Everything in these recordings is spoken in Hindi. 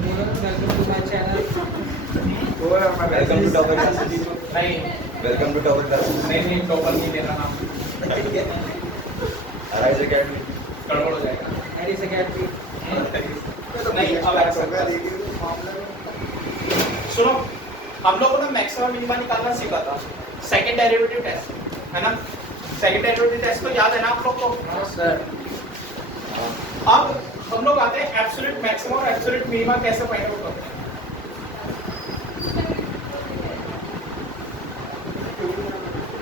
Welcome to my channel. Welcome to topper class. नहीं वेलकम टू टॉपर क्लास। नहीं टॉपर नहीं देना नाम, अराइज एकेडमी। गड़बड़ हो जाएगा। एडिस अकेडमी नहीं। अब सुनो, हम लोगों ने मैक्सिमम मिनिमा निकालना सीखा था, सेकंड डेरिवेटिव टेस्ट, है ना। सेकंड डेरिवेटिव टेस्ट तो याद है ना आप लोग को? हाँ सर। अब हम लोग आते हैं एब्सोल्यूट मैक्सिमम और एब्सोल्यूट मिनिमा कैसे फाइंड आउट करते हैं।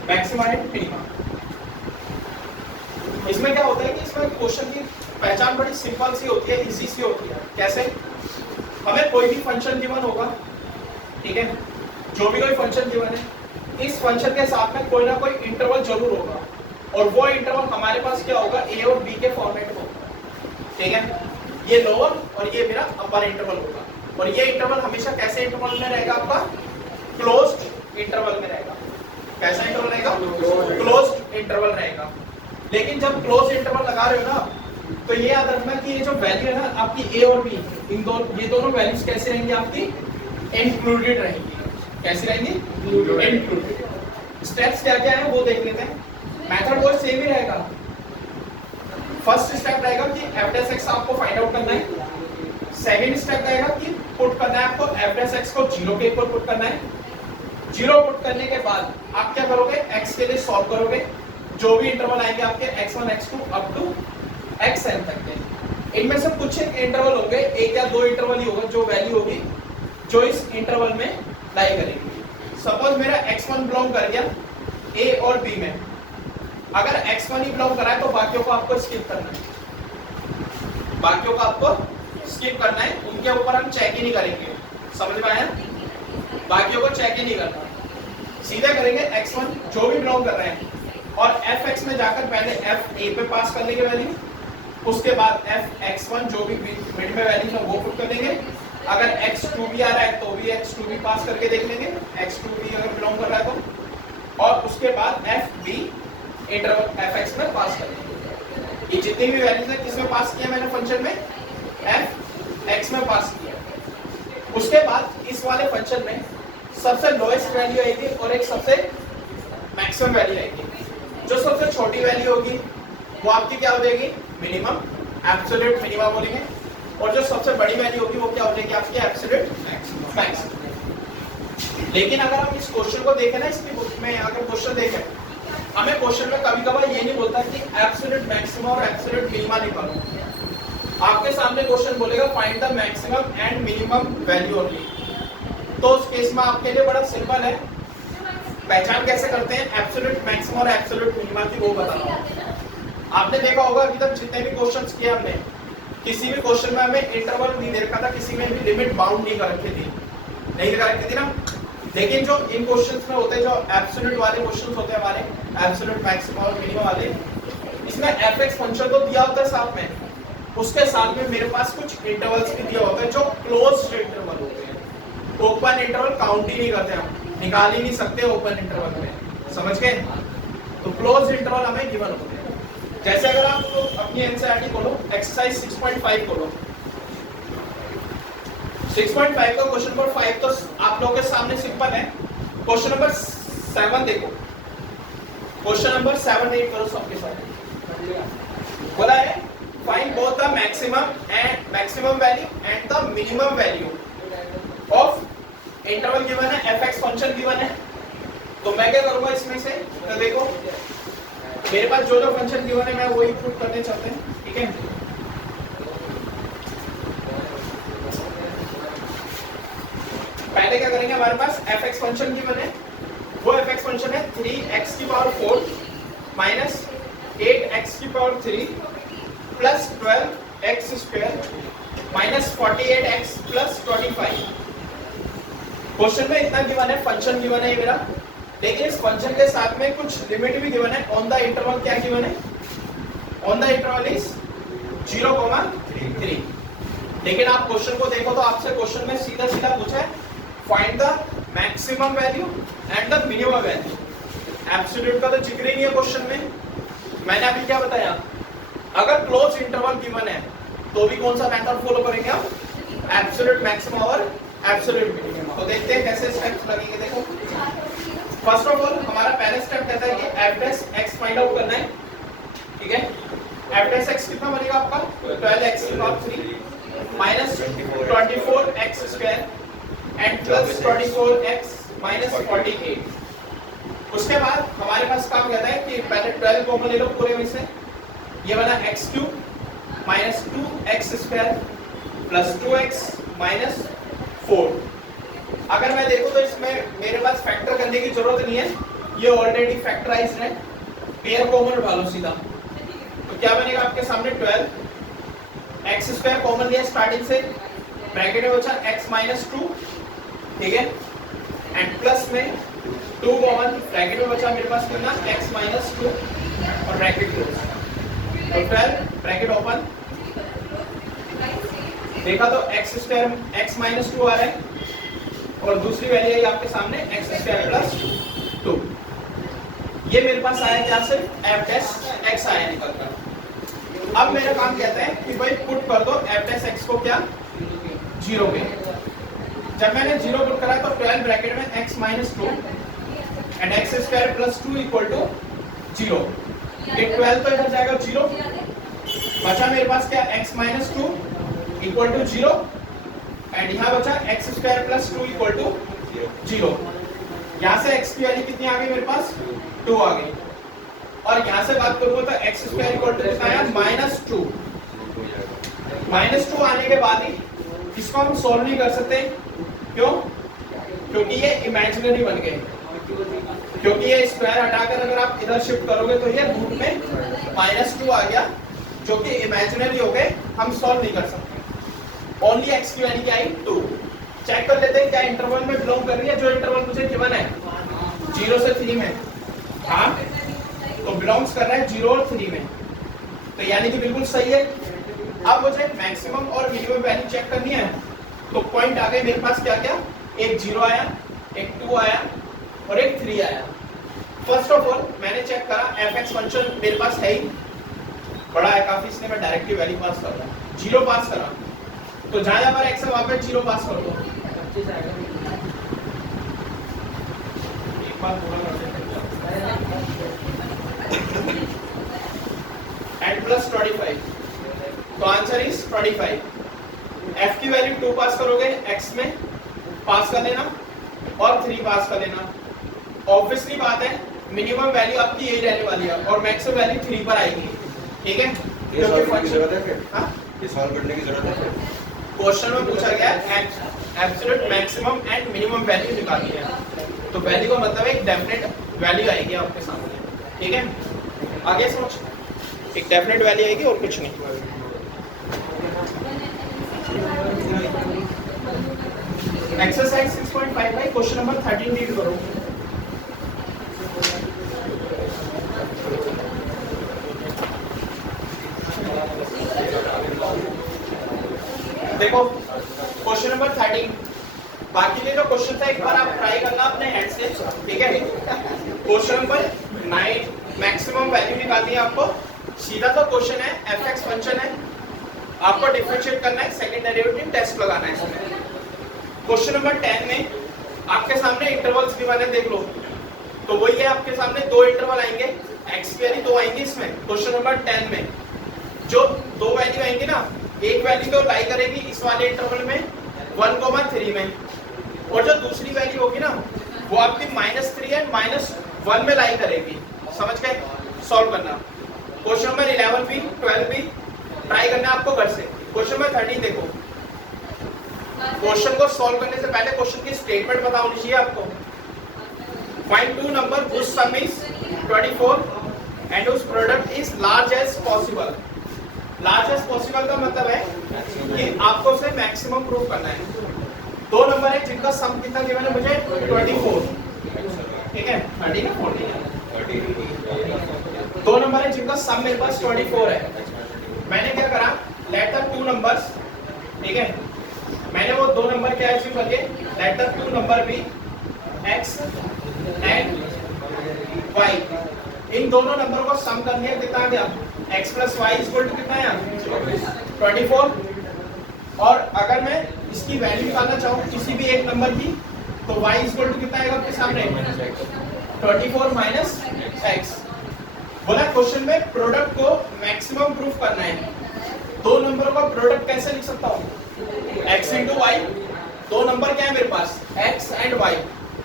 मैक्सिमा एंड मिनिमा, इसमें क्या होता है कि इसमें क्वेश्चन की पहचान बड़ी सिंपल सी होती है, इजी सी होती है। कैसे? हमें कोई भी फंक्शन गिवन होगा, ठीक है, जो भी कोई फंक्शन गिवन है, इस फंक्शन के साथ में कोई ना कोई इंटरवल जरूर होगा, और वो इंटरवल हमारे पास क्या होगा, ए और बी के फॉर्मेट में होगा, ठीक है। ये लोअर और ये मेरा अपर इंटरवल होगा, और ये इंटरवल हमेशा कैसे इंटरवल में रहेगा? आपका क्लोज्ड इंटरवल में रहेगा। कैसा इंटरवल रहेगा? क्लोज्ड इंटरवल रहेगा। लेकिन जब क्लोज इंटरवल लगा रहे हो ना, तो ये याद रखना कि ये जो वैल्यू है ना आपकी ए और बी, इन दोनों, ये दोनों वैल्यूज कैसे रहेंगी? आपकी इंक्लूडेड रहेंगी। कैसे रहेंगी? इंक्लूडेड। स्टेप्स क्या क्या है वो देख लेते हैं। मेथड वो सेम ही रहेगा। फर्स्ट स्टेप रहेगा कि f' आपको फाइंड आउट करना है। सेकंड स्टेप रहेगा कि पुट करना है आपको f' को 0 के इक्वल पुट करना है। 0 पुट करने के बाद आप क्या करोगे? x के लिए सॉल्व करोगे। जो भी इंटरवल आएंगे आपके x1 x2 up to xn तक के, इनमें से कुछ एक इंटरवल होंगे, एक या दो इंटरवल ही होगा जो वैल्यू होगी जो इस इंटरवल में लाई करेगी। सपोज मेरा x1 बिलोंग कर गया a और b में, अगर x1 ही बिलोंग करा है तो बाकियों को आपको स्किप करना है। बाकियों को आपको स्किप करना है, उनके ऊपर हम चेक ही नहीं करेंगे। समझ में आया? बाकियों को चेक ही नहीं करना, सीधा करेंगे x1 जो भी बिलोंग कर रहे हैं, और fx में जाकर पहले f a पे पास कर लेंगे वैल्यू, उसके बाद fx1 जो भी मिड में वैल्यू है वो पुट कर देंगे। अगर x2 भी आ रहा है तो भी x2 भी पास करके देख लेंगे, x2 भी अगर बिलोंग कर रहा है तो, और उसके बाद fb इंटरवल fx में पास कर देंगे। ये जितनी भी वैल्यूज है किसमें पास किया मैंने? फंक्शन में fx में पास किया। उसके बाद इस वाले फंक्शन में सबसे लोएस्ट वैल्यू आएगी और एक सबसे मैक्सिमम वैल्यू आएगी। जो सबसे छोटी वैल्यू होगी वो आपकी क्या हो जाएगी? मिनिमम, एब्सोल्यूट मिनिमम बोलेंगे, और जो सबसे बड़ी वैल्यू होगी वो क्या हो जाएगी? आपकी एब्सोल्यूट मैक्सिमम। लेकिन अगर हम इस क्वेश्चन को देखें ना, इसकी बुक में अगर क्वेश्चन देखें, हमें क्वेश्चन में कभी कभार ये नहीं बोलता कि एब्सोल्यूट मैक्सिमम और एब्सोल्यूट मिनिमा निकालो। आपके सामने क्वेश्चन बोलेगा find the maximum and minimum value only. तो उस केस में आपके लिए बड़ा सिंपल है, पहचान कैसे करते हैं एब्सोल्यूट मैक्सिमम और एब्सोल्यूट मिनिमा की वो बता रहा हूं। आपने देखा होगा अभी तक जितने भी क्वेश्चंस किए हमने, किसी भी क्वेश्चन में हमें इंटरवल नहीं दे रखा था, किसी में भी लिमिट बाउंड नहीं कर रखी थी, नहीं लगा रखी थी ना। लेकिन जो इन क्वेश्चंस में होते हैं, जो एब्सोल्यूट वाले क्वेश्चंस होते हैं हमारे, एब्सोल्यूट मैक्सिमम और मिनिमम वाले, इसमें fx फंक्शन तो दिया होता है साथ में, उसके साथ में मेरे पास कुछ इंटरवल्स भी दिया होता है जो क्लोज्ड इंटरवल होते हैं। ओपन इंटरवल काउंट ही नहीं करते, हम निकाल ही नहीं सकते ओपन इंटरवल में। समझ गए? तो क्लोज इंटरवल हमें गिवन होते हैं। जैसे अगर आप तो अपनी एनसीईआरटी खोलो, एक्सरसाइज 6.5 खोलो, 6.5 का क्वेश्चन नंबर 5 तो आप लोगों के सामने सिंपल है। क्वेश्चन नंबर 7 देखो, क्वेश्चन नंबर 7 रीड करो सबके साथ। बोला है find both the maximum value and the minimum value of interval given है, fx फंक्शन गिवन है। तो मैं क्या करूंगा इसमें से? तो देखो मेरे पास जो जो फंक्शन गिवन है मैं वही पुट करने चाहते हैं, ठीक है। पहले क्या करेंगे? हमारे पास fx फंक्शन गिवन है, वो fx फंक्शन है 3x की पावर 4 माइनस 8x की power 3 plus 12x square minus 48x plus 25। Question में इतना गिवन है, फंक्शन गिवन है ये मेरा, लेकिन इस फंक्शन के साथ में कुछ लिमिट भी गिवन है। ऑन द इंटरवल क्या गिवन है? On the interval is 0,3। लेकिन आप क्वेश्चन को देखो तो आपसे क्वेश्चन में सीधा सीधा पूछा है find the maximum value and the minimum value. Absolute का तो जिक्र ही नहीं है क्वेश्चन में। मैंने अभी क्या बताया, अगर क्लोज इंटरवल गिवन है तो भी कौन सा मेथड फॉलो करेंगे आप? एब्सोल्यूट मैक्सिमम और एब्सोल्यूट मिनिमम। तो देखते हैं कैसे स्टेप्स लगेंगे। देखो फर्स्ट ऑफ ऑल हमारा पहला स्टेप कहता है कि F dash x find out करना है, ठीक है। एफ डैश एक्स कितना बनेगा आपका 12x की power 3 minus 24x square and plus 24x minus 48। उसके बाद हमारे पास काम कहता है कि पहले 12 कॉमन ले लो पूरे में से, ये बना x cube minus 2x square plus 2x minus 4। अगर मैं देखूं तो इसमें मेरे पास फैक्टर करने की जरूरत नहीं है, ये ऑलरेडी फैक्टराइज्ड है। पेयर कॉमन उठा लो सीधा, तो क्या बनेगा आपके सामने 12 एक्स स्क्वायर कॉमन लिया स्टार्टिंग से, ब्रैकेट में बचा x माइनस 2, ठीक है, एंड प्लस में 2 कॉमन, ब्रैकेट में बचा मेरे पास कितना x माइनस 2 और ब्रैकेट क्लोज। तो 12 ब्रैकेट ओपन, देखा तो x स्क्वायर x माइनस 2 आ रहा है और दूसरी वैल्यू है आपके सामने x स्क्वायर प्लस 2। ये मेरे पास आया क्या, सिर्फ f डैश x आया निकल कर। अब मेरा काम कहता है कि भाई पुट कर दो f डैश x को क्या 0 पे। जब मैंने 0 पुट करा तो 12 ब्रैकेट में x minus 2 and x square plus 2 equal to 0। ये 12 तो इधर जाएगा 0, बचा मेरे पास क्या x minus 2 equal to 0 and यहाँ बचा x square plus 2 equal to 0। यहाँ से x की वैल्यू कितनी आ गई मेरे पास 2 आ गई, और यहाँ से बात करूँगा तो x स्क्वायर इक्वल टू कितना आया माइनस 2। माइनस 2 आने के बाद ही इसको हम सॉल्व नहीं कर सकते, क्यों? क्योंकि ये इमेजिनरी बन गए, क्योंकि ये स्क्वायर हटाकर अगर आप इधर शिफ्ट करोगे तो ये रूट में माइनस 2 आ गया, जो कि इमेजिनरी हो गए, हम सॉल्व नहीं कर सकते। ओनली x की वैल्यू क्या आई 2। चेक कर लेते हैं क्या इंटरवल में बिलोंग कर रही है, जो इंटरवल मुझे गिवन है 0 से 3 में, हाँ तो बिलोंग्स कर रहा है 0 और 3 में, तो यानी कि बिल्कुल सही है। अब मुझे मैक्सिमम और मिनिमम वैल्यू चेक करनी है, तो पॉइंट आ गए मेरे पास क्या क्या, एक 0 आया, एक 2 आया और एक 3 आया। फर्स्ट ऑफ ऑल मैंने चेक करा fx फंक्शन मेरे पास है ही, बड़ा है काफी, इसलिए मैं डायरेक्टली वैल्यू पास कर रहा हूँ। 0 पास करा तो जहां पर x है वहां पे 0 पास कर दो। एक बार पूरा कर देते एंड प्लस 25, तो आंसर इज 25। f की वैल्यू 2 पास करोगे x में, पास कर लेना, और 3 पास कर लेना। ऑब्वियसली बात है मिनिमम वैल्यू आपकी यही रहने वाली है और मैक्सिमम वैल्यू 3 पर आएगी, ठीक है। क्योंकि फंक्शन है फिर, हां ये सॉल्व करने की जरूरत है। क्वेश्चन में पूछा गया है absolute maximum and minimum value निकालनी है, तो वैल्यू का मतलब एक डेफिनेट वैल्यू आएगी आपके सामने, ठीक है। आगे सोच, एक डेफिनेट वैल्यू आएगी और कुछ नहीं। एक्सरसाइज 6.55 क्वेश्चन नंबर 13 रीड करो। देखो क्वेश्चन नंबर 13, बाकी के जो क्वेश्चन था एक बार आप ट्राई करना अपने हैंड से, ठीक है। क्वेश्चन नंबर 9 मैक्सिमम वैल्यू निकालनी है आपको। सीधा तो क्वेश्चन है, fx फंक्शन है, आपको डिफरेंशिएट करना है, सेकंड डेरिवेटिव टेस्ट लगाना है इसमें। क्वेश्चन नंबर 10 में आपके सामने इंटरवल्स गिवन है, देख लो, तो वही है आपके सामने, 2 इंटरवल आएंगे, x की वैल्यू 2 आएंगी इसमें। क्वेश्चन नंबर 10 में जो 2 वैल्यू आएंगी ना, एक वैल्यू तो लाई करेगी इस वाले इंटरवल में 1,3 में, और जो दूसरी वैल्यू होगी ना वो आपकी -3 एंड -1 में लाई करेगी। समझ गए? सॉल्व करना। क्वेश्चन नंबर 11 भी 12 भी ट्राई करना आपको घर से। क्वेश्चन नंबर 13 देखो, क्वेश्चन को सॉल्व करने से पहले क्वेश्चन की स्टेटमेंट पता होनी चाहिए आपको। Find 2 number whose sum is 24 and whose product is large as possible। Large as possible का मतलब है कि आपको उसे मैक्सिमम प्रूव करना है। 2 नंबर है जिनका सम कितना गिवन है मुझे 24, ठीक है, 30 ना 40 है। 2 नंबर है जिनका सम मेरे पास 24 है। मैंने क्या करा, लेट द 2 नंबर्स, ठीक है, मैंने वो 2 नंबर क्या एज्यूम कर लिए, let the 2 number be x and y। इन दोनों नंबर को सम कर लिया, कितना आ गया x + y = कितना है 24। और अगर मैं इसकी वैल्यू निकालना चाहो किसी भी एक नंबर की, तो y इक्वल टू कितना आएगा आपके सामने 24 माइनस x। बोला क्वेश्चन में प्रोडक्ट को मैक्सिमम प्रूफ करना है। दो नंबरों का प्रोडक्ट कैसे लिख सकता हूँ, x इंटू वाई। दो नंबर क्या है मेरे पास, x एंड y,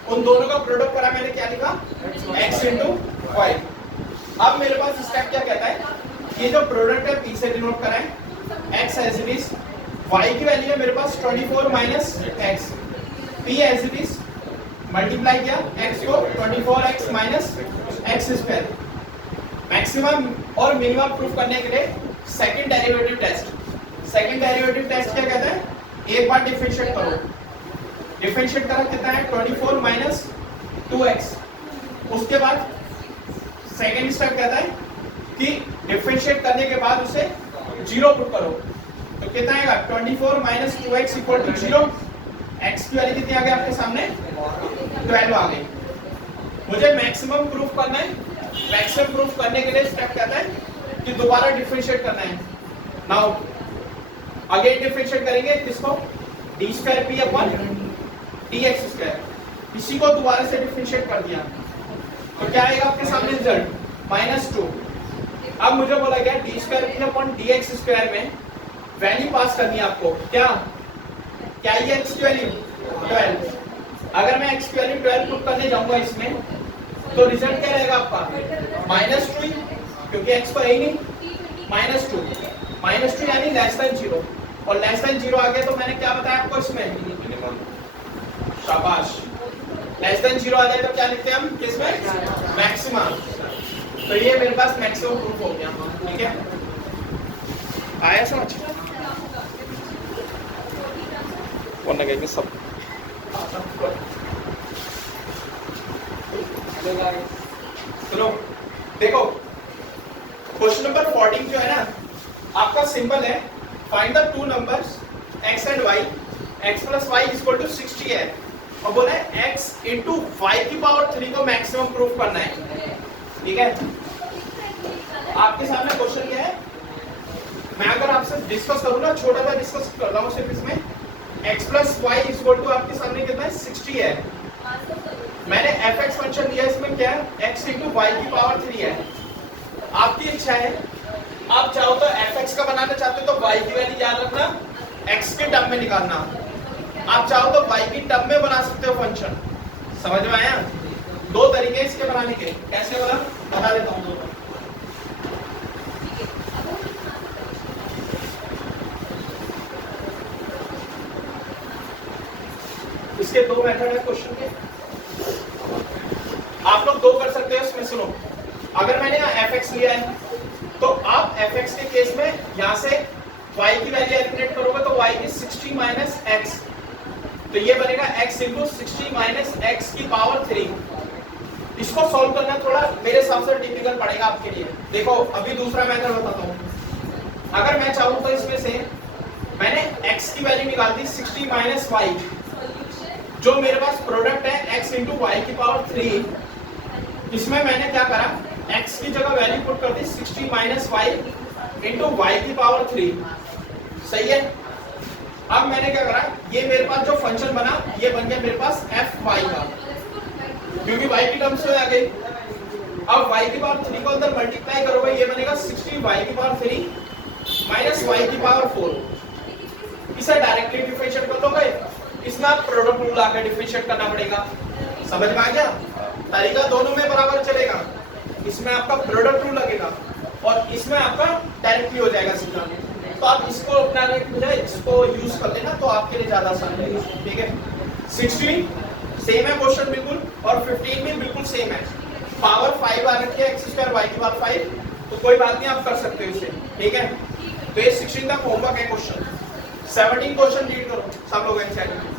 उन दोनों का प्रोडक्ट करा मैंने, क्या लिखा x इंटू वाई। अब मेरे पास स्टेप क्या कहता है, ये जो प्रोडक्ट है p से डिनोट कराएं, x as it is, y की वैल्यू है मेरे पास 24 minus x, p as it is multiply किया x को 24x minus x square. Maximum और मिनिमम प्रूफ करने के लिए second derivative test. Second derivative test क्या कहता है, एक बार डिफरेंशिएट करो, डिफरेंशिएट करा कितना है 24 माइनस 2x। उसके बाद सेकंड स्टेप कहता है कि डिफरेंशिएट करने के बाद उसे जीरो पुट करो, तो कितना आएगा 24 minus 2x equal to 0। x की वैल्यू कितनी आ गई आपके सामने 12 आ गई। मुझे मैक्सिमम प्रूफ करना है, मैक्सिमम प्रूफ करने के लिए स्टेप कहता है कि दोबारा डिफरेंशिएट करना है। नाउ अगेन डिफरेंशिएट करेंगे किसको, d square p upon dx square, इसी को दोबारा से डिफरेंशिएट कर दिया, तो क्या आएगा आपके सामने रिजल्ट -2। अब मुझे बोला गया d square p upon dx square में वैल्यू पास करनी है आपको, क्या क्या ये x की वैल्यू 12। अगर मैं x की वैल्यू 12 पुट करने जाऊंगा इसमें, तो रिजल्ट क्या रहेगा आपका -2, क्योंकि x तो है ही नहीं, -2 यानी लेस देन 0, और लेस देन 0 आ गया तो मैंने क्या बताया आपको इसमें, शाबाश, लेस देन 0 आ जाए तो क्या लिखते हैं हम किसमें, मैक्सिमम। तो ये मेरे पास मैक्सिमम प्रूफ हो गया, ठीक है, आया समझ, वो लगेंगे सब। चलो देखो क्वेश्चन नंबर 14 जो है ना आपका सिंपल है, find the two numbers x and y, x plus y equal to 60 है, और बोला है x इंटू वाई की पावर 3 को मैक्सिमम प्रूफ करना है, ठीक है। आपके सामने क्वेश्चन क्या है, मैं अगर आपसे डिस्कस करूँ ना, छोटा सा डिस्कस कर रहा हूँ सिर्फ इसमें, x plus y equal to आपके सामने कितना है 60 है, मैंने fx फंक्शन दिया, इसमें क्या है x इंटू वाई की पावर 3 है। आपकी इच्छा है, आप चाहो तो fx का बनाना चाहते हो तो y की वैल्यू याद रखना, x के टर्म में निकालना, आप चाहो तो y की टर्म में बना सकते हो फंक्शन। समझ में आया, दो तरीके इसके बनाने के, कैसे बना बता देता हूँ। इसके दो मेथड है क्वेश्चन के, आप लोग दो कर सकते हो इसमें। सुनो, अगर मैंने यहाँ fx लिया है तो आप fx के केस में यहाँ से y की वैल्यू एलिमिनेट करोगे तो y इज 60 माइनस x, तो ये बनेगा x इंटू 60 माइनस x की पावर 3। इसको सॉल्व करना थोड़ा मेरे हिसाब से डिफिकल्ट पड़ेगा आपके लिए। देखो अभी दूसरा मेथड बताता हूँ, अगर मैं चाहूँ तो इसमें से मैंने x की वैल्यू निकाल दी 60 माइनस y, जो मेरे पास प्रोडक्ट है x इंटू वाई की पावर 3, इसमें मैंने क्या करा, x की जगह वैल्यू पुट कर दी 60 माइनस वाई इंटू वाई की पावर 3, सही है। अब मैंने क्या करा, ये मेरे पास जो फंक्शन बना ये बन गया मेरे पास fy का, क्योंकि y की टर्म्स में आ गई। अब y की पावर 3 को अंदर मल्टीप्लाई करोगे, ये बनेगा 60 y की पावर 3 माइनस y की पावर 4, इसे डायरेक्टली डिफरेंशिएट कर दोगे, इसमें आप प्रोडक्ट रूल आकर डिफरेंशिएट करना पड़ेगा। समझ में आ गया, तरीका दोनों में बराबर चलेगा, इसमें आपका प्रोडक्ट रूल लगेगा और इसमें आपका डायरेक्टली हो जाएगा सीधा। तो आप इसको अपनाने की बजाय इसको यूज कर लेना, तो आपके लिए ज्यादा आसान रहेगा, ठीक है। 16 सेम है क्वेश्चन बिल्कुल, और 15 भी बिल्कुल सेम है, पावर 5 आ रखी है, x स्क्वायर y की पावर 5, तो कोई बात नहीं, आप कर सकते हो इसे, ठीक है। तो ये 16 तक होमवर्क है क्वेश्चन। 17 क्वेश्चन रीड करो सब लोग NCERT.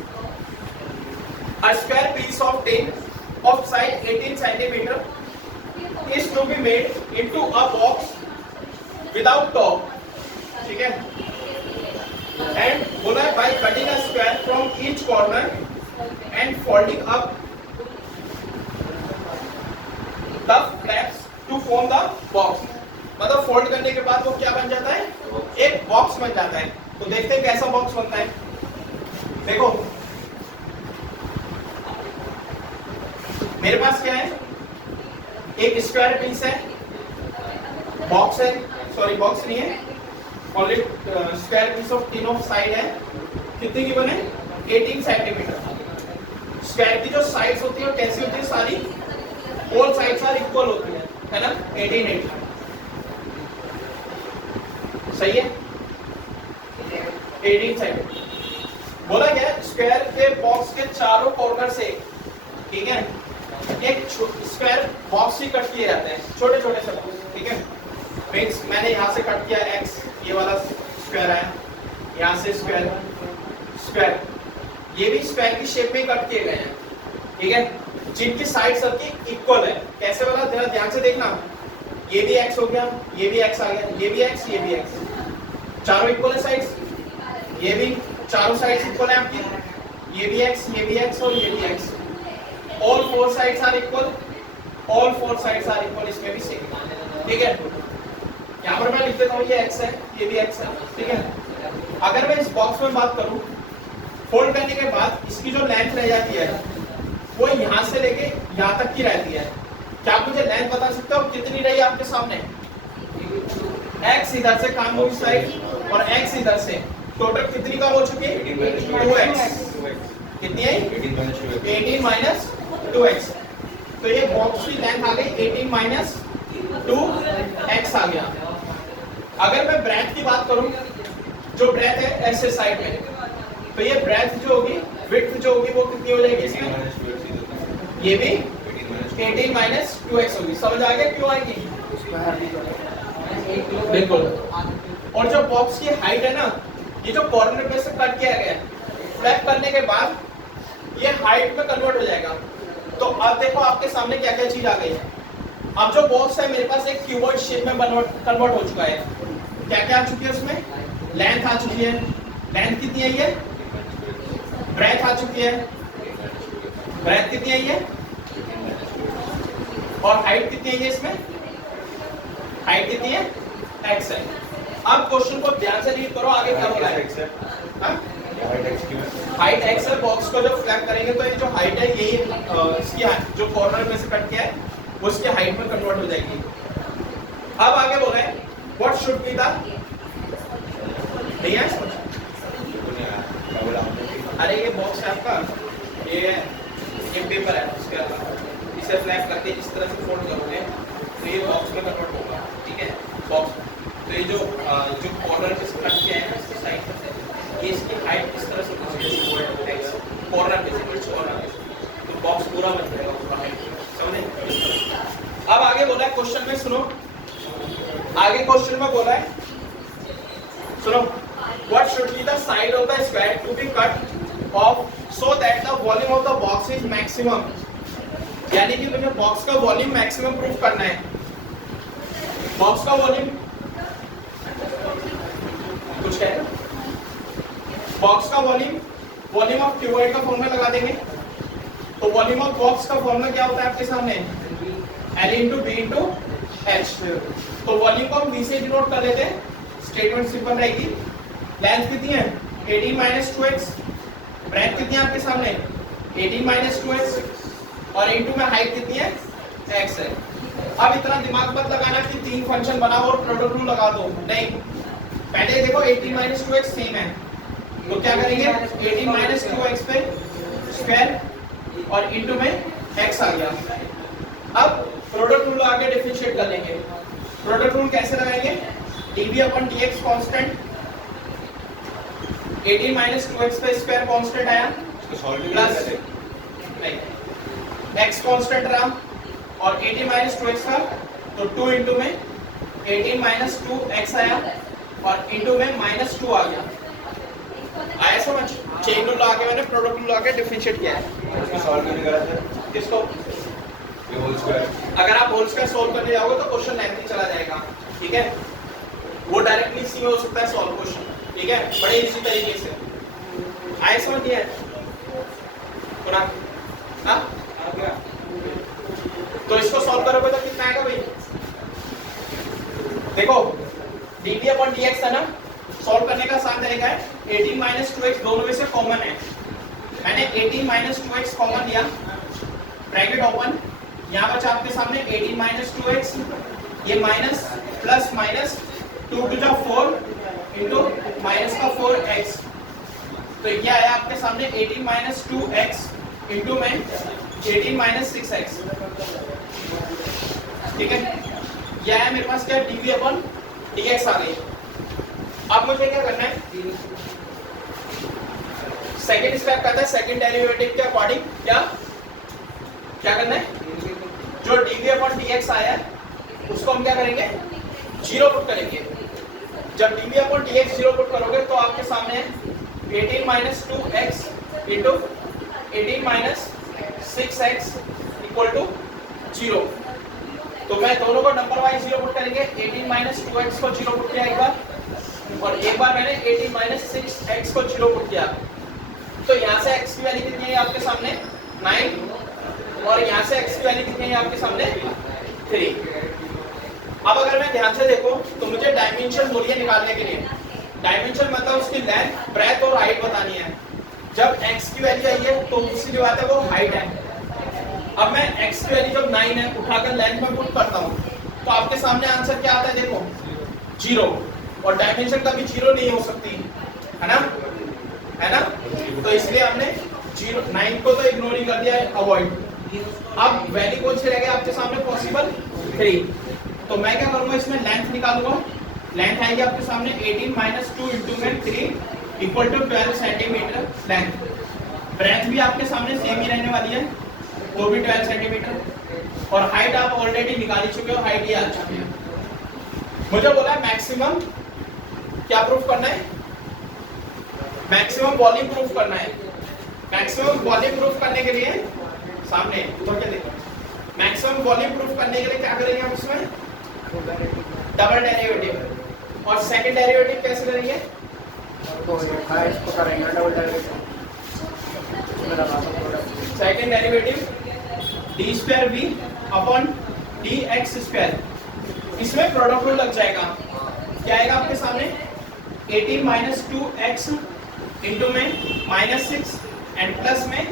A square piece of tin of size 18 centimeter is to be made into a box without top, ठीक है। And बोला है by cutting a square from each corner and folding up the flaps to form the box, मतलब फोल्ड करने के बाद वो क्या बन जाता है, एक बॉक्स बन जाता है। तो देखते हैं कैसा बॉक्स बनता है। देखो मेरे पास क्या है, एक स्क्वायर पीस है, बॉक्स है, सॉरी बॉक्स नहीं है, ओनली स्क्वायर पीस ऑफ तीनों साइड है, कितने की बने 18 सेंटीमीटर। स्क्वायर की जो साइड्स होती है वो कैसी होती है, सारी ऑल साइड्स आर इक्वल होती है ना, 18 18 सही है, 18 सेंटीमीटर। बोला गया स्क्वायर के बॉक्स के चारों कॉर्नर से, ठीक है, एक स्क्वायर बॉक्स ही कट किए जाते हैं, छोटे छोटे से बॉक्स, ठीक है। मींस मैंने यहाँ से कट किया एक्स, ये वाला स्क्वायर आया, यहाँ से स्क्वायर स्क्वायर, ये भी स्क्वायर की शेप में कट किए गए हैं, ठीक है, जिनकी साइड सबकी इक्वल है। कैसे वाला, जरा ध्यान से देखना, ये भी एक्स हो गया, ये भी एक्स आ गया, ये भी एक्स, ये भी एक्स, चारों इक्वल है साइड्स, ये भी चारों साइड्स इक्वल है आपकी, ये भी एक्स, ये भी एक्स और ये भी x, all four sides are equal, all four sides are equal, इसमें भी सेम, ठीक है। यहाँ पर मैं लिख देता हूँ ये एक्स है, ये भी एक्स है, ठीक है। अगर मैं इस बॉक्स में बात करूँ, फोल्ड करने के बाद इसकी जो लेंथ रह जाती है वो यहाँ से लेके यहाँ तक की रहती है। क्या आप मुझे लेंथ बता सकते हो कितनी रही आपके सामने? एक्स इधर से काम हुई साइड और एक्स इधर से, टोटल कितनी कम हो चुकी है? 2x। कितनी है? 18 माइनस 2x। तो ये बॉक्स की लेंथ आ गई 18 माइनस 2x आ गया। अगर मैं ब्रेथ की बात करूं, जो ब्रेथ है ऐसे साइड में, तो ये ब्रेथ जो होगी, विड्थ जो होगी वो कितनी हो जाएगी इसमें? ये भी 18 माइनस 2x होगी। समझ आ गया क्यों आएगी? बिल्कुल। और जो बॉक्स की हाइट है ना, ये जो कॉर्नर पे से कट किया गया है, फ्लैप करने के बाद ये हाइट में कन्वर्ट हो जाएगा। तो अब देखो आपके सामने क्या क्या चीज आ गई है। अब जो बॉक्स है मेरे पास एक क्यूबॉइड शेप में कन्वर्ट हो चुका है। क्या क्या आ चुकी है उसमें? लेंथ आ चुकी है, लेंथ कितनी है ये? ब्रेथ आ चुकी है, ब्रेथ कितनी है ये? और हाइट कितनी है ये इसमें? हाइट कितनी है? x है। अब क्वेश्चन को ध्यान से रीड करो, आगे क्या बोला है? हाइट x है। बॉक्स को जब फ्लैप करेंगे तो ये जो हाइट है यही इसकी जो कॉर्नर में से कट किया है वो इसके हाइट में कन्वर्ट हो जाएगी। अब आगे बोला है व्हाट शुड बी द, नहीं है समझ? अरे ये बॉक्स है आपका, ये पेपर है, उसके अलावा इसे फ्लैप करके इस तरह से फोल्ड करोगे तो ये बॉक्स में कन्वर्ट होगा, ठीक है। बॉक्स तो ये जो कॉर्नर पे से कट किया है ना इसकी साइड से, ये इसकी हाइट इस तरह से कॉर्नर पे से कुछ कॉर्नर पे, तो बॉक्स पूरा बन जाएगा, पूरा हाइट, समझे? अब आगे बोला है क्वेश्चन में, सुनो आगे क्वेश्चन में बोला है, सुनो, what should be the side of the square to be cut off so that the volume of the box is maximum। यानी कि मुझे बॉक्स का वॉल्यूम मैक्सिमम प्रूफ करना है। बॉक्स का वॉल्यूम कुछ है, बॉक्स का वॉल्यूम ऑफ क्यूबॉइड का फॉर्मूला लगा देंगे। तो वॉल्यूम ऑफ बॉक्स का फॉर्मूला क्या होता है आपके सामने? L into B into H। तो वॉल्यूम को हम V से डिनोट कर लेते हैं, स्टेटमेंट सिंपल रहेगी। लेंथ कितनी है? 18 माइनस 2x। ब्रेथ कितनी है आपके सामने? 18 माइनस 2x और इनटू में हाइट कितनी है? x है। अब इतना दिमाग मत लगाना कि तीन फंक्शन बनाओ और प्रोडक्ट रूल लगा दो, नहीं। पहले देखो 18 माइनस 2x सेम है, तो क्या करेंगे? 18 माइनस 2x पे स्क्वायर और इनटू में x आ गया। अब प्रोडक्ट रूल आगे डिफरेंशिएट कर लेंगे। प्रोडक्ट रूल कैसे लगाएंगे? dv upon dx constant, 18 minus 2x पे स्क्वायर कांस्टेंट आया, प्लस नहीं x कांस्टेंट रहा और 18 माइनस 2x का, तो 2 इंटू में 18 माइनस 2x आया और इंटू में माइनस 2 आ गया। आया समझ? चेन रूल आके मैंने प्रोडक्ट रूल आके डिफरेंशिएट किया है। इसको सॉल्व करने का है किसको? ये होल स्क्वायर। अगर आप होल स्क्वायर सॉल्व करने जाओगे तो क्वेश्चन लेंथी चला जाएगा, ठीक है। वो डायरेक्टली इसी में हो सकता है सॉल्व क्वेश्चन, ठीक है, बड़े इसी तरीके से। आए समझ नहीं आए? हाँ, तो इसको सॉल्व करोगे तो कितना आएगा भाई? देखो dv अपॉन dx है ना, सॉल्व करने का आसान तरीका है 18 माइनस 2x दोनों में से कॉमन है, मैंने 18 माइनस 2x कॉमन लिया, ब्रैकेट ओपन, यहाँ बचा आपके सामने 18 माइनस 2x, ये minus plus minus 2 two 4 into minus का 4x, तो ये आया आपके सामने 18 माइनस 2x इंटू में 18 माइनस 6x, ठीक है। यह है मेरे पास क्या, dv अपॉन dx आ गई। अब मुझे क्या करना है, सेकेंड स्टेप कहता है सेकेंड डेरिवेटिव के अकॉर्डिंग क्या करना है, जो dv अपॉन dx आया है उसको हम क्या करेंगे, जीरो पुट करेंगे। जब dv upon dx zero put करोगे तो आपके सामने 18 minus 2x into 18 minus 6x equal to 0। तो मैं दोनों को नंबर वाइज जीरो पुट करेंगे, 18 माइनस 2x को जीरो पुट किया एक बार, और एक बार मैंने 18 माइनस 6x को जीरो पुट किया। तो यहाँ से x की वैल्यू कितनी है आपके सामने 9, और यहाँ से x की वैल्यू कितनी है आपके सामने 3। अब अगर मैं ध्यान से देखूं तो मुझे डायमेंशन मूल्य निकालने के लिए, डायमेंशन मतलब उसकी लेंथ, ब्रेथ और हाइट बतानी है। जब x की वैल्यू आई है तो दूसरी बात है वो हाइट है। अब मैं x की वैल्यू जब 9 है उठाकर लेंथ में पुट करता हूँ तो आपके सामने आंसर क्या आता है, देखो 0, और डायमेंशन कभी 0 नहीं हो सकती, है ना। तो इसलिए हमने 9 को तो इग्नोर ही कर दिया है, अवॉइड। अब वैल्यू कौन सी रह गई आपके सामने, पॉसिबल 3। तो मैं क्या करूंगा, इसमें लेंथ निकालूंगा। लेंथ आएगी आपके सामने 18 माइनस 2 इंटू में 3 equal to 12 centimetre length. Breadth भी आपके सामने सेम ही रहने वाली है, वो भी 12 सेंटीमीटर, और हाइट आप ऑलरेडी निकाल चुके हो, हाइट ये आ चुकी है। मुझे बोला है मैक्सिमम क्या प्रूफ करना है, मैक्सिमम वॉल्यूम प्रूफ करना है। मैक्सिमम वॉल्यूम प्रूफ करने के लिए सामने उधर के देखो, मैक्सिमम वॉल्यूम प्रूफ करने के लिए क्या करेंगे हम इसमें, डबल डेरिवेटिव। और सेकंड डेरिवेटिव कैसे करेंगे, इसको करेंगे double derivative. Second derivative d square we upon D x square, इसमें प्रोडक्ट रूल लग जाएगा। क्या आएगा आपके सामने 18 माइनस 2x इंटू में माइनस 6 एंड प्लस में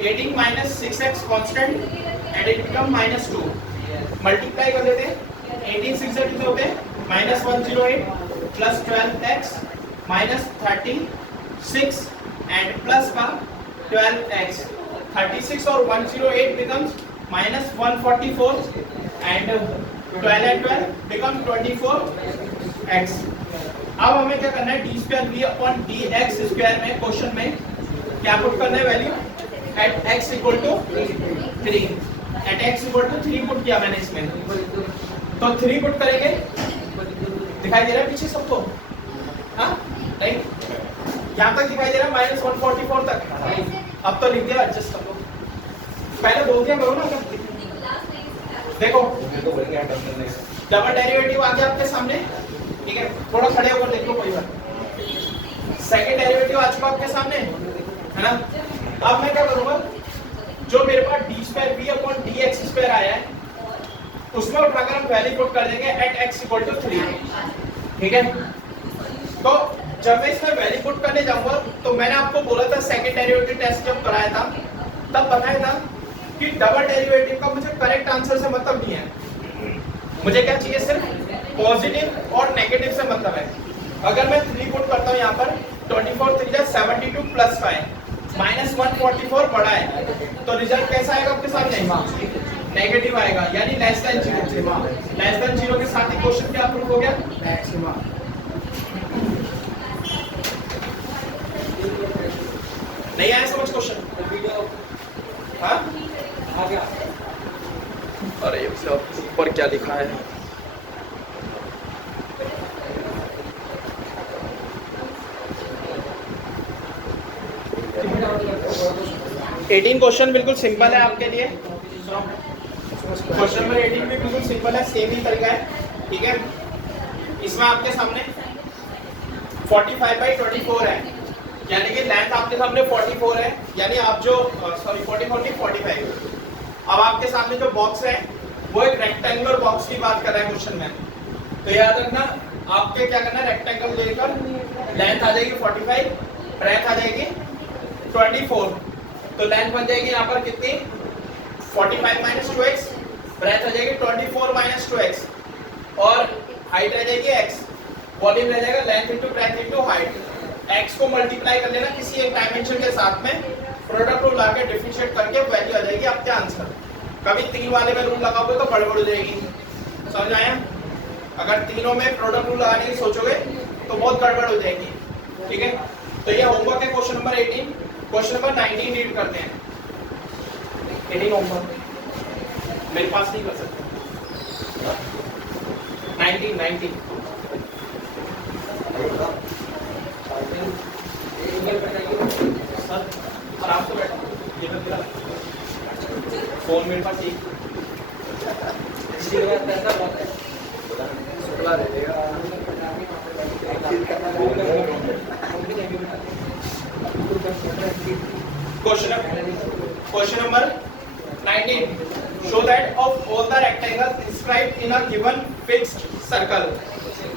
18 minus 6x constant and it become minus 2। Multiply कर देते हैं, 18 6 से कितने होते हैं, minus 108 plus 12x minus 36 and plus का 12x, 36 और 108 becomes minus 144 and 12 and 12 become 24x। अब हमें क्या करना है, d square we upon D x square में क्वेश्चन में क्या पुट करना है value, at x equal to 3, at x equal to 3 put किया मैंने इसमें, तो 3 पुट करेंगे, दिखाई दे रहा है पीछे सबको, हाँ नहीं, यहाँ तक दिखाई दे रहा है माइनस 144 तक। अब तो लिख दिया, एडजस्ट कर लो, पहले बोल दिया करो ना। देखो डबल डेरिवेटिव आ गया आपके सामने, ठीक है, थोड़ा खड़े होकर देख लो कोई बात। सेकंड डेरिवेटिव आ चुका आपके सामने, है ना। अब मैं क्या करूंगा, जो मेरे पास D square we upon D x square आया है उसमें उठाकर हम वैल्यू पुट कर देंगे एट एक्स इक्वल टू 3, ठीक है। तो जब मैं इसमें वैल्यू पुट करने जाऊंगा तो मैंने आपको बोला था सेकंड डेरिवेटिव टेस्ट जब कराया था तब बताया था कि डबल डेरिवेटिव का मुझे करेक्ट आंसर से मतलब नहीं है, मुझे क्या चाहिए, सिर्फ पॉजिटिव और नेगेटिव से मतलब है। अगर मैं 3 पुट करता हूँ यहाँ पर 24 3 जा 72 प्लस का है, माइनस 144 बड़ा है, तो रिजल्ट कैसा आएगा आपके सामने, नेगेटिव आएगा, यानी लेस देन 0। लेस देन 0 के साथ ही क्वेश्चन क्या प्रूफ हो गया, मैक्सिमम। नहीं आया समझ क्वेश्चन, हाँ आ गया। अरे ऊपर क्या लिखा है, एटीन क्वेश्चन बिल्कुल सिंपल है आपके लिए। क्वेश्चन नंबर 18 भी बिल्कुल सिंपल है, सेम ही तरीका है, ठीक है। इसमें आपके सामने 45/24 है, यानी कि लेंथ आपके सामने 44 है, यानी आप जो सॉरी 44 नहीं 45। अब आपके सामने जो बॉक्स है वो एक रेक्टेंगुलर बॉक्स की बात कर रहा है क्वेश्चन में, तो याद रखना आपके क्या करना है, रेक्टेंगल लेकर लेंथ आ जाएगी 45, ब्रेथ आ जाएगी 24, तो लेंथ बन जाएगी यहाँ पर कितनी 45 माइनस 2x, ब्रेथ आ जाएगी 24 माइनस 2x और हाइट रह जाएगी x, वॉल्यूम रह जाएगा length into breadth into height. x को मल्टीप्लाई कर लेना किसी एक डायमेंशन के साथ में, प्रोडक्ट रूल लाके डिफरेंशिएट करके वैल्यू आ जाएगी आपका आंसर। कभी 3 वाले में रूल लगाओगे तो गड़बड़ हो जाएगी, समझ आया? अगर तीनों में प्रोडक्ट रूल लगाने की सोचोगे तो बहुत गड़बड़ हो जाएगी, ठीक है? तो ये होमवर्क है question number 18। Question number 19 read करते हैं। 18 होमवर्क मेरे पास नहीं कर सकते। 19 सर आराम से बैठो, ये मत गिरा, फोन मेरे पास एक शुक्ला दे देगा। Question number 19. Show that of all the rectangles inscribed in a given fixed circle,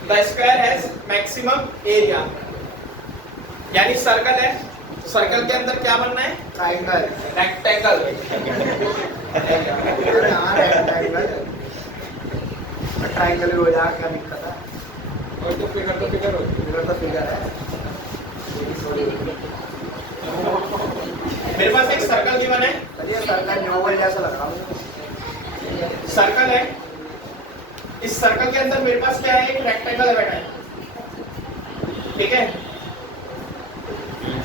the square has maximum area. यानी सर्कल है, सर्कल के अंदर क्या बनना है? ट्राइंगल। रेक्टेंगल। हाँ रेक्टेंगल। ट्राइंगल हो जाएगा, क्या दिक्कत है? और तो फिगर हो फिगर तो फिगर है। मेरे पास एक सर्कल गिवन है, चलिए सर्कल नोवल जैसा लग रहा है। सर्कल है, इस सर्कल के अंदर मेरे पास क्या है? एक रेक्टेंगल है बैठा है, ठीक है?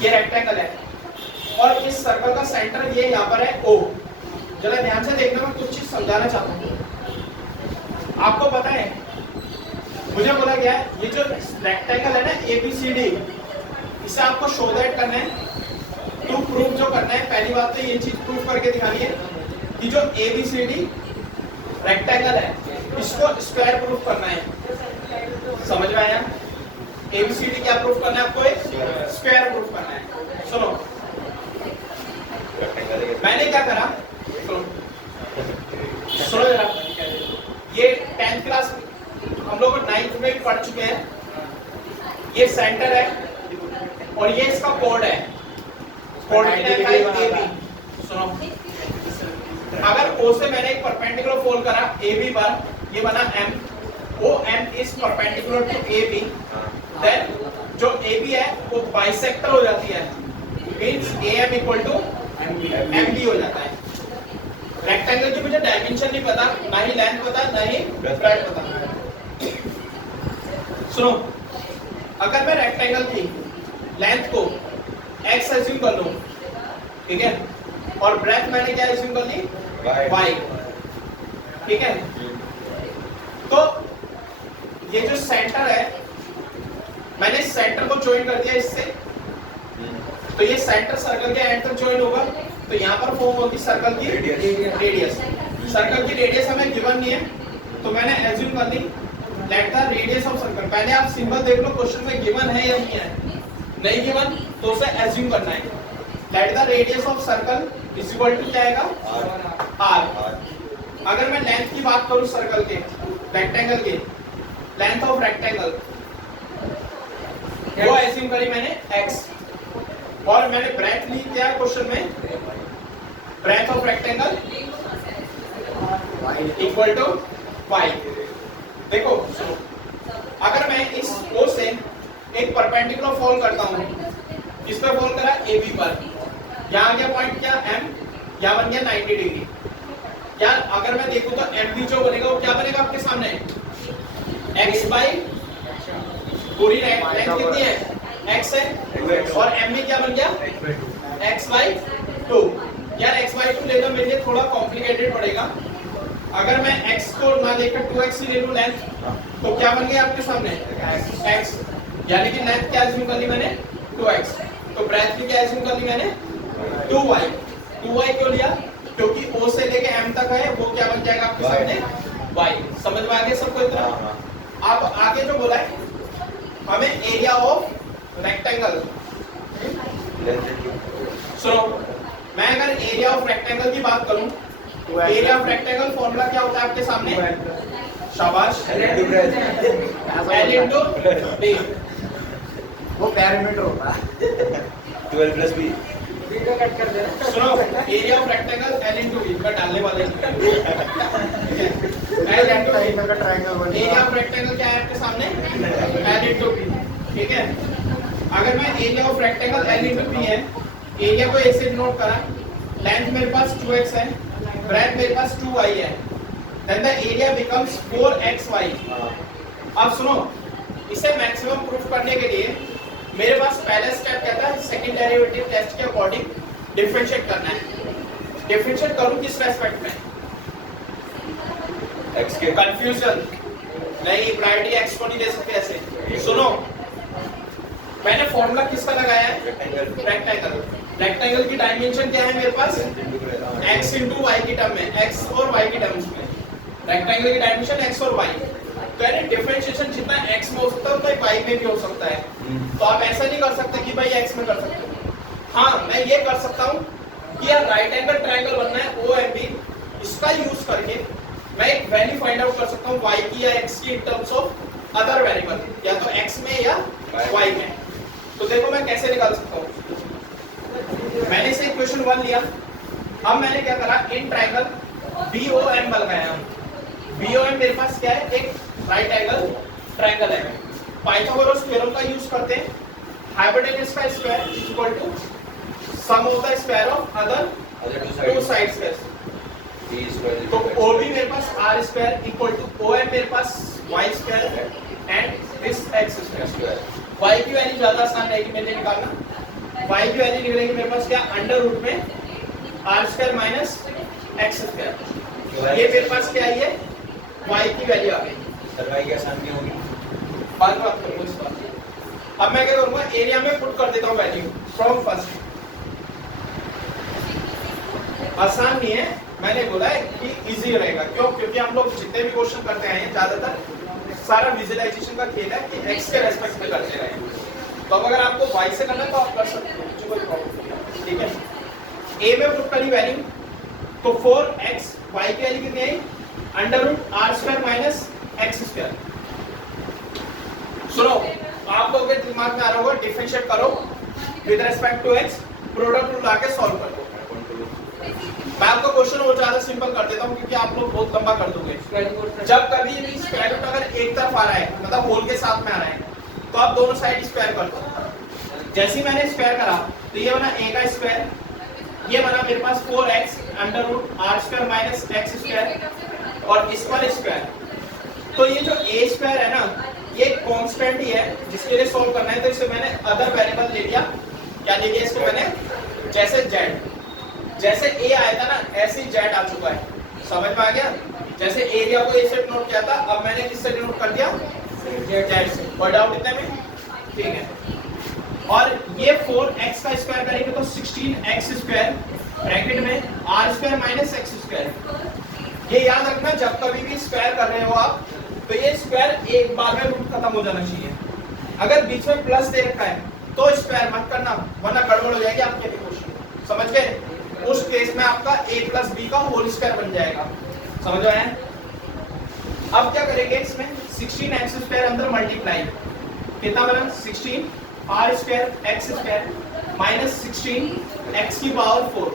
ये रेक्टेंगल है और इस सर्कल का सेंटर ये यहाँ पर है O। जरा ध्यान से देखना, मैं कुछ चीज समझाना चाहता हूँ। आपको पता है, मुझे बोला गया है ये जो रेक्टेंगल है ना ABCD, इसे आपको शो दैट करना है, टू प्रूफ जो करना है। पहली बात तो ये चीज प्रूफ करके दिखानी है कि जो ABCD रेक्टेंगल है इसको स्क्वायर प्रूफ करना है। समझ में आया? ABCD क्या प्रूफ करना है आपको? एक स्क्वायर प्रूफ करना है। सुनो, मैंने क्या करा, सुनो जरा, ये 10th क्लास हम लोग 9th में भी पढ़ चुके हैं। ये सेंटर है और ये इसका कोड है, कोड लिखा है AB। सुनो, अगर O से मैंने एक परपेंडिकुलर फोल्ड करा AB पर, ये बना M, OM is perpendicular to AB, then जो AB है वो बाइसेक्टर हो जाती है, means AM equal to MB हो जाता है। रेक्टेंगल की मुझे डायमेंशन नहीं पता, ना ही लेंथ पता, ना ही ब्रेड्थ पता। सुनो, अगर मैं रेक्टेंगल की लेंथ को x एज्यूम कर लूं, ठीक है, और ब्रेड्थ मैंने क्या एज्यूम कर ली? y, ठीक है? तो ये जो सेंटर है, मैंने इस सेंटर को ज्वाइन कर दिया इससे, तो ये सेंटर सर्कल के एंड तक ज्वाइन होगा, तो यहाँ पर फॉर्म होगी सर्कल की रेडियस। सर्कल की रेडियस हमें गिवन नहीं है, तो मैंने एज्यूम कर ली let the radius of circle. पहले आप सिंबल देख लो क्वेश्चन में गिवन है या नहीं है, नहीं गिवन तो उसे एज्यूम करना है। Let the radius of circle is equal to क्या आएगा? r। अगर मैं लेंथ की बात करूं सर्कल के, रेक्टेंगल के, लेंथ ऑफ रेक्टेंगल वो एज्यूम करी मैंने x, और मैंने ब्रेथ ली क्या क्वेश्चन में? Breadth of rectangle equal to y। देखो सुनो, अगर मैं इस O से एक परपेंडिकुलर फॉल करता हूँ, किस पे फॉल करा? AB पर। यहाँ आ गया पॉइंट क्या? M, यहाँ बन गया 90 डिग्री। यार अगर मैं देखूं तो MB जो बनेगा वो क्या बनेगा आपके सामने? x बाई पूरी लेंथ कितनी है? x है, और MB क्या बन गया? x by 2। यार x बाई 2 लेना मेरे लिए थोड़ा कॉम्प्लिकेटेड पड़ेगा। अगर मैं x को ना लेकर 2x ही ले लूं लेंथ, तो क्या बन गया आपके सामने? x, यानी कि लेंथ क्या एज्यूम कर ली मैंने? 2x। तो ब्रेथ की क्या एज्यूम कर ली मैंने? 2y। 2y क्यों लिया? क्योंकि O से लेके M तक है, वो क्या बन जाएगा आपके सामने? y। समझ में आ गया सबको इतना? अब आगे जो बोला है हमें एरिया ऑफ रेक्टेंगल, सुनो, मैं अगर एरिया ऑफ रेक्टेंगल की बात करूं, एरिया ऑफ रेक्टेंगल फॉर्मूला क्या होता है आपके सामने? शाबाश, L into D। वो पैरामीटर होता है। 12 plus B। वीडियो कट कर दे रहा सुनो, area of rectangle L into B का डालने वाले हैं। L into B का ट्रायंगल बन एरिया ऑफ रेक्टेंगल क्या है आपके सामने? L into B, ठीक है। अगर मैं area of rectangle L into B है, एरिया को ऐसे नोट करा, लेंथ मेरे पास 2x है, ब्रेथ मेरे पास 2y है, then the area becomes 4xy। अब सुनो, इसे मैक्सिमम प्रूफ करने के लिए मेरे पास पहला स्टेप क्या था? सेकंड डेरिवेटिव टेस्ट के अकॉर्डिंग डिफरेंशिएट करना है। डिफरेंशिएट करूं किस रेस्पेक्ट में? x के कंफ्यूजन नहीं, प्रायोरिटी x को नहीं दे सकते ऐसे। सुनो, मैंने फॉर्मूला किसका लगाया है? रेक्टेंगल। रेक्टेंगल की डायमेंशन क्या है मेरे पास? x into y की टर्म में, x और y की टर्म्स में। रेक्टेंगल की डायमेंशन x और y, तो यानी डिफरेंशिएशन जितना x में हो सकता है उतना y में भी हो सकता है। तो आप ऐसा नहीं कर सकते कि भाई x में कर सकते हो। हाँ, मैं ये कर सकता हूँ कि यार राइट एंगल ट्रायंगल बनना है OMB, इसका यूज करके मैं एक वैल्यू फाइंड आउट कर सकता हूँ y की या x की in terms of other variable, या तो x में या y में। तो देखो मैं कैसे निकाल सकता हूँ। मैंने इसे इक्वेशन 1 लिया, अब मैंने क्या करा, इन ट्रायंगल BOM लगाया। BOM मेरे पास क्या है? एक राइट एंगल ट्रायंगल है। पाइथागोरस थ्योरम का यूज करते हैं, हाइपोटेनस का square is equal to sum of the square of other two sides का। तो OB मेरे पास r square equal to OM मेरे पास y square and this x square. y की वैल्यू ज्यादा आसान रहेगी मेरे लिए निकालना। y की वैल्यू निकलेगी मेरे पास क्या? अंडर रूट में r square minus x square. ये मेरे पास क्या है? y की वैल्यू आ गई। सर y की आसान नहीं होगी। बाद में बात करूंगा इस बात पे। अब मैं क्या करूंगा, एरिया में पुट कर देता हूं वैल्यू फ्रॉम फर्स्ट। आसान नहीं है, मैंने बोला है कि इजी रहेगा। क्यों? क्योंकि हम लोग जितने भी क्वेश्चन करते आए हैं ज्यादातर सारा विजुअलाइजेशन का खेल है कि x के रेस्पेक्ट में करते रहे। तो अब अगर आपको y से करना है तो आप कर सकते हो, मुझे कोई प्रॉब्लम नहीं है, ठीक है। a में पुट करी वैल्यू, तो 4x, y की वैल्यू कितनी आई? Under root r square minus x square. सुनो, आप लोगों के दिमाग में आ रहा होगा डिफरेंशिएट करो with respect to x, product rule लाके सॉल्व कर दो। मैं आपको क्वेश्चन और ज्यादा सिंपल कर देता हूं क्योंकि आप लोग बहुत लंबा कर दोगे। जब कभी भी स्क्वायर रूट अगर एक तरफ आ रहा है, मतलब होल के साथ में आ रहा है, तो आप दोनों साइड स्क्वायर कर दो। जैसे ही मैंने स्क्वायर करा तो ये बना a का स्क्वायर, ये बना मेरे पास 4x under root r square minus x square और इस पर स्क्वायर। तो ये जो a स्क्वायर है ना, ये कांस्टेंट ही है जिसके लिए सॉल्व करना है। तो इसे मैंने अदर वेरिएबल ले लिया। क्या ले लिया इसको मैंने? जैसे z, जैसे a आया था ना ऐसे ही z आ चुका है। समझ में आ गया? जैसे एरिया को a से डिनोट किया था, अब मैंने किससे डिनोट कर दिया? z से। कोई डाउट इतने में? ठीक है। और ये 4x का स्क्वायर करेंगे तो 16x स्क्वायर ब्रैकेट में r square minus x square. ये याद रखना, जब कभी भी स्क्वायर कर रहे हो आप तो ये स्क्वायर एक बार में रूट खत्म हो जाना चाहिए। अगर बीच में प्लस दे रखा है तो स्क्वायर मत करना, वरना गड़बड़ हो जाएगी आपके क्वेश्चन। समझ गए? उस केस में आपका a प्लस बी का होल स्क्वायर बन जाएगा। समझ आया? अब क्या करेंगे इसमें? 16x स्क्वायर अंदर मल्टीप्लाई, कितना बना? 16 r square x square minus 16 x की पावर 4,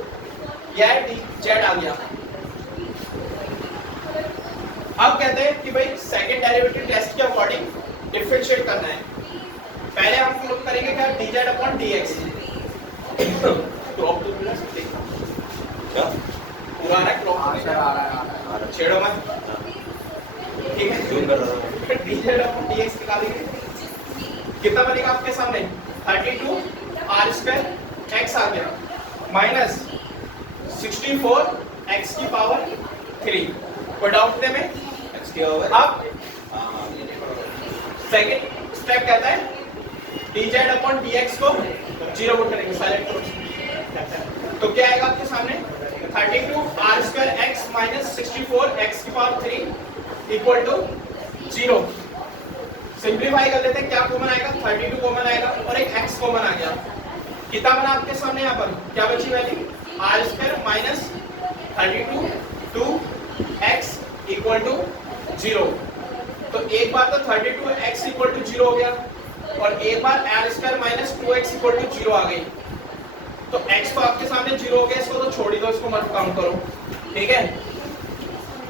यह z आ गया। अब कहते हैं कि भाई सेकंड डेरिवेटिव टेस्ट के अकॉर्डिंग डिफरेंशिएट करना है। पहले हम लोग करेंगे क्या? dz upon dx। क्रॉप तो मिला सकते क्या? पूरा आ रहा है क्रॉप आ रहा है। छेड़ो मत, ठीक है? जूम कर रहा हूं। dz अपॉन dx निकालेंगे, कितना बनेगा आपके सामने? 32 r स्क्वायर x आ गया माइनस 64 x की पावर 3। कोई डाउट नहीं में? x के ओवर अब सेकंड स्टेप कहता है dz अपॉन dx को 0 पुट करेंगे, साइलेंट करो। तो क्या आएगा आपके सामने? 32 r square x minus 64 x की पावर 3 इक्वल टू 0। सिंप्लीफाई कर लेते हैं, क्या कॉमन आएगा? 32 कॉमन आएगा और एक x कॉमन आ गया। कितना बना आपके सामने? यहाँ पर क्या बची value? r square minus 32 2 x equal to 0। तो एक बार तो 32x इक्वल टू 0 हो गया और एक बार r square minus 2x equal to 0 आ गई। तो x तो आपके सामने 0 हो गया, इसको तो छोड़ ही दो, इसको मत काउंट करो, ठीक है।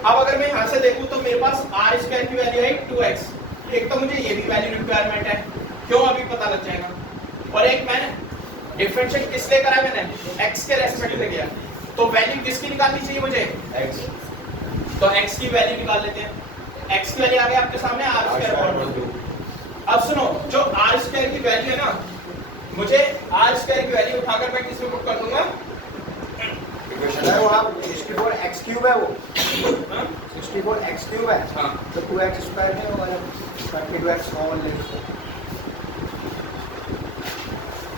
अब अगर मैं यहाँ से देखूँ तो मेरे पास r स्क्वायर की वैल्यू है 2x, एक तो मुझे ये भी वैल्यू रिक्वायरमेंट है, क्यों अभी पता लग जाएगा, और एक मैंने डिफरेंशिएट किस लिए करा, मैंने x के रेस्पेक्ट में किया, तो वैल्यू किसकी निकालनी चाहिए मुझे, x तो x की वैल्यू निकाल लेते हैं। x की वैल्यू आ गई आपके सामने r स्क्वायर अपॉन 2। अब सुनो, जो r स्क्वायर की वैल्यू है ना, मुझे r स्क्वायर की वैल्यू उठाकर मैं किसमें पुट कर दूंगा, इक्वेशन है वो आप 64x क्यूब है वो, हाँ? 64x क्यूब है, हाँ। तो 2x स्क्वायर है वो, 32x कॉमन ले लो,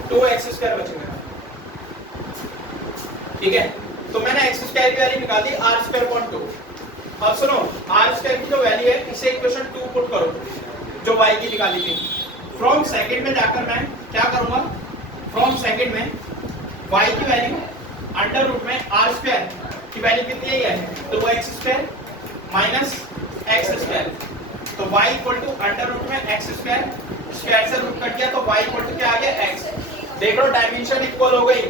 2x स्क्वायर बचेगा, ठीक है। तो मैंने x स्क्वायर की वैल्यू निकाल दी r स्क्वायर अपॉन 2। अब सुनो, r स्क्वायर की जो वैल्यू है इसे इक्वेशन 2 पुट करो, जो y की निकाली थी। फ्रॉम सेकंड में जाकर मैं क्या करूंगा, फ्रॉम सेकंड में y की वैल्यू अंडर रूट में r स्क्वायर की वैल्यू कितनी है, तो वो x square minus x square, तो y equal to under root में x स्क्वायर, स्क्वायर से रूट कट गया तो y इक्वल टू क्या आ गया x। देख लो डायमेंशन इक्वल हो गई,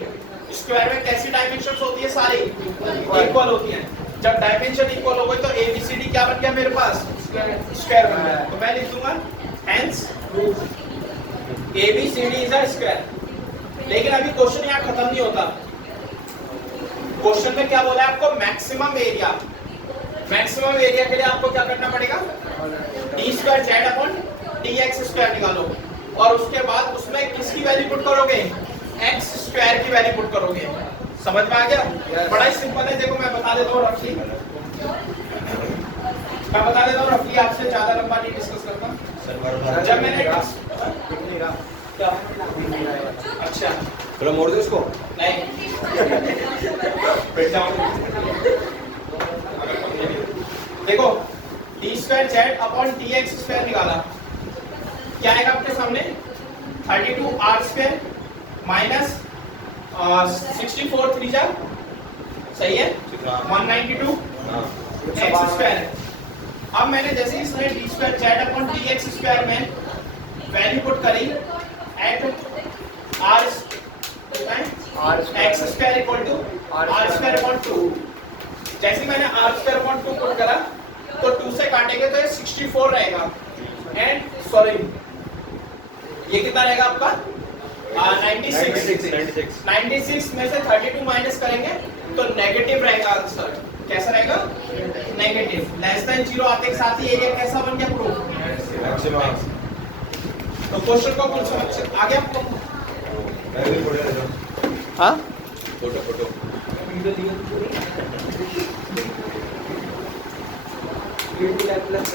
स्क्वायर में कैसी डायमेंशंस होती है, सारी इक्वल होती हैं। जब डायमेंशन इक्वल हो गई तो ABCD क्या बन गया मेरे पास, स्क्वायर बन गया। तो मैं लिख दूंगा hence ABCD is a square. लेकिन अभी क्वेश्चन यहाँ खत्म नहीं होता, क्वेश्चन में क्या बोला है आपको, मैक्सिमम एरिया। मैक्सिमम एरिया के लिए आपको क्या करना पड़ेगा, d square z upon dx square निकालो, और उसके बाद उसमें किसकी वैल्यू पुट करोगे, x स्क्वायर की वैल्यू पुट करोगे। समझ में आ गया, बड़ा ही सिंपल है। देखो मैं बता देता हूँ रफली, आपसे ज्यादा लंबा नहीं डिस्कस करता। जब मैंने क्या, अच्छा थोड़ा मोड़ दो इसको, नहीं बैठ जाओ। देखो d square z upon dx square निकाला, क्या आएगा आपके सामने, 32r स्क्वायर माइनस 64 3 जा, सही है, 192 x स्क्वायर। अब मैंने जैसे इसमें d square z upon dx square में वैल्यू पुट करी at r x square equal to r square upon 2। जैसे मैंने r स्क्वायर अपॉन 2 पुट करा तो 2 से काटेंगे तो ये 64 रहेगा, एंड सॉरी ये कितना रहेगा आपका 96 में से 32 माइनस करेंगे तो नेगेटिव रहेगा आंसर। कैसा रहेगा, नेगेटिव। लेस देन 0 आते के साथ ही एरिया कैसा बन गया, प्रूफ। तो क्वेश्चन को कुछ समझ आ गया आपको, हाँ फोटो फोटो प्लस